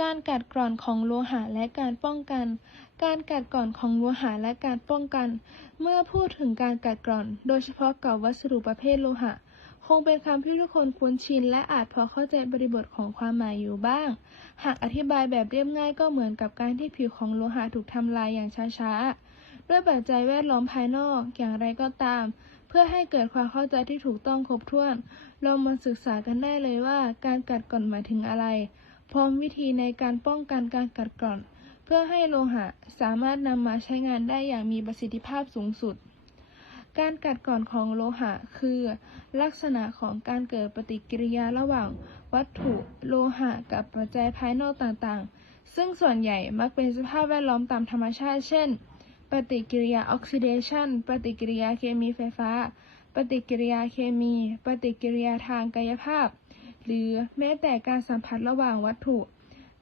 การกัดกร่อนของโลหะและการป้องกัน การกัดกร่อนของโลหะและการป้องกัน เมื่อพูดถึงการกัดกร่อน โดยเฉพาะกับวัสดุประเภทโลหะ คงเป็นคำที่ทุกคนคุ้นชิน และอาจพอเข้าใจบริบทของความหมายอยู่บ้าง หากอธิบายแบบเรียบง่ายก็เหมือนกับการที่ผิวของโลหะถูกทำลายอย่างช้าๆ ด้วยปัจจัยแวดล้อมภายนอกอย่างไรก็ตามเพื่อให้เกิดความเข้าใจที่ถูกต้องครบถ้วน เรามาศึกษากันได้เลยว่าการกัดกร่อนหมายถึงอะไร พร้อมวิธีในการป้องกันการกัดกร่อน เพื่อให้โลหะสามารถนำมาใช้งานได้อย่างมีประสิทธิภาพสูงสุด การกัดกร่อนของโลหะคือ ลักษณะของการเกิดปฏิกิริยาระหว่าง วัตถุโลหะกับปัจจัยภายนอกต่างๆ ซึ่งส่วนใหญ่มักเป็นสภาพแวดล้อมตามธรรมชาติ เช่น ปฏิกิริยาออกซิเดชันปฏิกิริยาเคมีไฟฟ้า ปฏิกิริยาเคมี ปฏิกิริยาทางกายภาพ หรือแม้แต่การสัมผัสระหว่างวัตถุ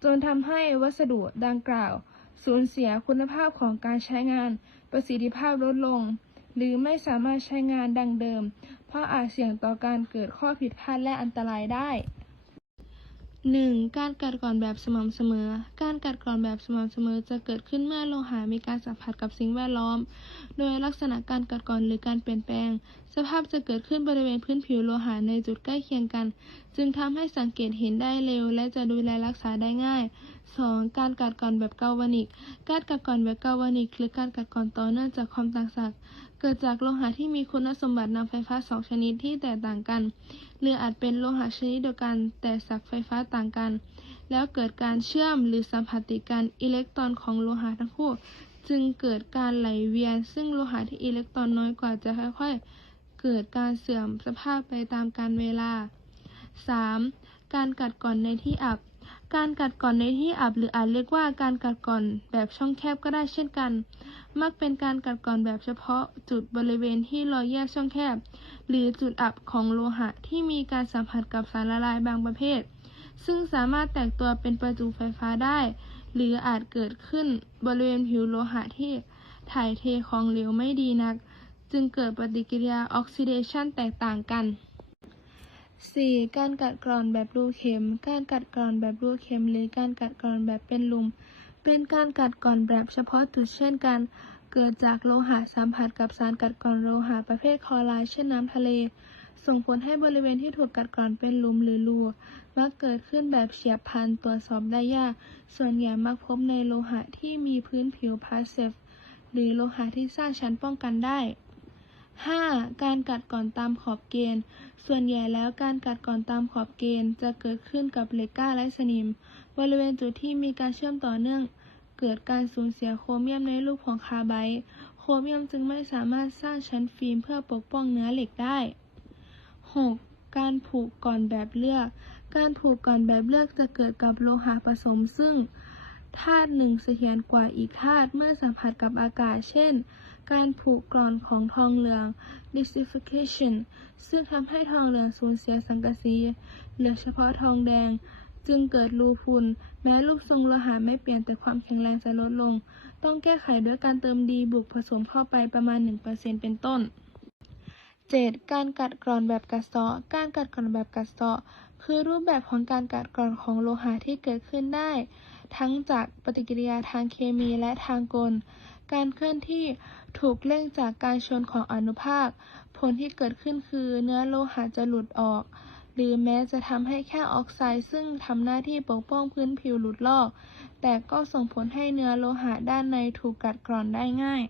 จนทำให้วัสดุดังกล่าว สูญเสียคุณภาพของการใช้งาน ประสิทธิภาพลดลง หรือไม่สามารถใช้งานดังเดิม เพราะอาจเสี่ยงต่อการเกิดข้อผิดพลาดและอันตรายได้ 1. การกัดกร่อนแบบสม่ำเสมอ การกัดกร่อนแบบสม่ำเสมอจะเกิดขึ้นเมื่อโลหะมีการสัมผัสกับสิ่งแวดล้อม โดยลักษณะการกัดกร่อนหรือการเปลี่ยนแปลง สภาพจะเกิดขึ้นบริเวณพื้นผิวโลหะในจุดใกล้เคียงกัน จึงทำให้สังเกตเห็นได้เร็ว และจะดูแลรักษาได้ง่าย 2. การกัดกร่อนแบบกาลวานิก การกัดกร่อนแบบกาลวานิก หรือการกัดกร่อนต่อเนื่องจากความต่างศักย์เกิดจากโลหะที่มีคุณสมบัตินำไฟฟ้าสองชนิดที่แตกต่างกัน หรืออาจเป็นโลหะชนิดเดียวกัน แต่ศักไฟฟ้าต่างกัน แล้วเกิดการเชื่อมหรือสัมผัสติดกันอิเล็กตรอนของโลหะทั้งคู่ จึงเกิดการไหลเวียน ซึ่งโลหะที่อิเล็กตรอนน้อยกว่าจะค่อยๆ เกิดการเสื่อมสภาพไปตามกาลเวลา 3. การกัดกร่อนในที่อับ การกัดกร่อนในที่อับหรืออาจเรียกว่าการกัดกร่อนแบบช่องแคบก็ได้เช่นกัน มักเป็นการกัดกร่อนแบบเฉพาะจุดบริเวณที่รอยแยกช่องแคบ หรือจุดอับของโลหะที่มีการสัมผัสกับสารละลายบางประเภท ซึ่งสามารถแตกตัวเป็นประจุไฟฟ้าได้ หรืออาจเกิดขึ้นบริเวณผิวโลหะที่ถ่ายเทของเหลวไม่ดีนัก จึงเกิดปฏิกิริยาออกซิเดชันแตกต่างกัน 4. การกัดกร่อนแบบรูเข็ม การกัดกร่อนแบบรูเข็ม หรือการกัดกร่อนแบบเป็นลุม เป็นการกัดกร่อนแบบเฉพาะจุดเช่นกัน เกิดจากโลหะสัมผัสกับสารกัดกร่อนโลหะประเภทคลอไรด์เช่นน้ำทะเล ส่งผลให้บริเวณที่ถูกกัดกร่อนเป็นลุมหรือรูมักเกิดขึ้นแบบเฉียบพลันตรวจสอบได้ยาก ส่วนใหญ่มักพบในโลหะที่มีพื้นผิวพาสเซฟหรือโลหะที่สร้างชั้นป้องกันได้ 5. การกัดก่อนตามขอบเกณฑ์ ส่วนใหญ่แล้วการกัดก่อนตามขอบเกณฑ์ จะเกิดขึ้นกับเหล็กก้าและสนิม บริเวณจุดที่มีการเชื่อมต่อเนื่อง เกิดการสูญเสียโครเมียมในรูปของคาร์ไบต์โครเมียมจึงไม่สามารถสร้างชั้นฟิล์มเพื่อปกป้องเนื้อเหล็กได้ 6. การผูกก่อนแบบเลือก การผูกก่อนแบบเลือกจะเกิดกับโลหะผสมซึ่ง ธาตุหนึ่งเสถียรกว่าอีกธาตุเมื่อสัมผัสกับอากาศ เช่น การผูกร่อนของทองเหลือง lixification ซึ่งทำให้ทองเหลืองสูญเสียสังกะสีเหลือเฉพาะทองแดง จึงเกิดรูพุน แม้รูปทรงโลหะไม่เปลี่ยนแต่ความแข็งแรงจะลดลง ต้องแก้ไขด้วยการเติมดีบุกผสมเข้าไปประมาณ 1%เป็นต้น 7. การกัดกร่อนแบบกัดเซาะ การกัดกร่อนแบบกัดเซาะ คือรูปแบบของการกัดกร่อนของโลหะที่เกิดขึ้นได้ ทั้งจากปฏิกิริยาทางเคมีและทางกล การเคลื่อนที่ถูกเร่งจากการชนของอนุภาค ผลที่เกิดขึ้นคือเนื้อโลหะจะหลุดออก หรือแม้จะทำให้แค่ออกไซด์ซึ่งทำหน้าที่ปกป้องพื้นผิวหลุดลอก แต่ก็ส่งผลให้เนื้อโลหะด้านในถูกกัดกร่อนได้ง่าย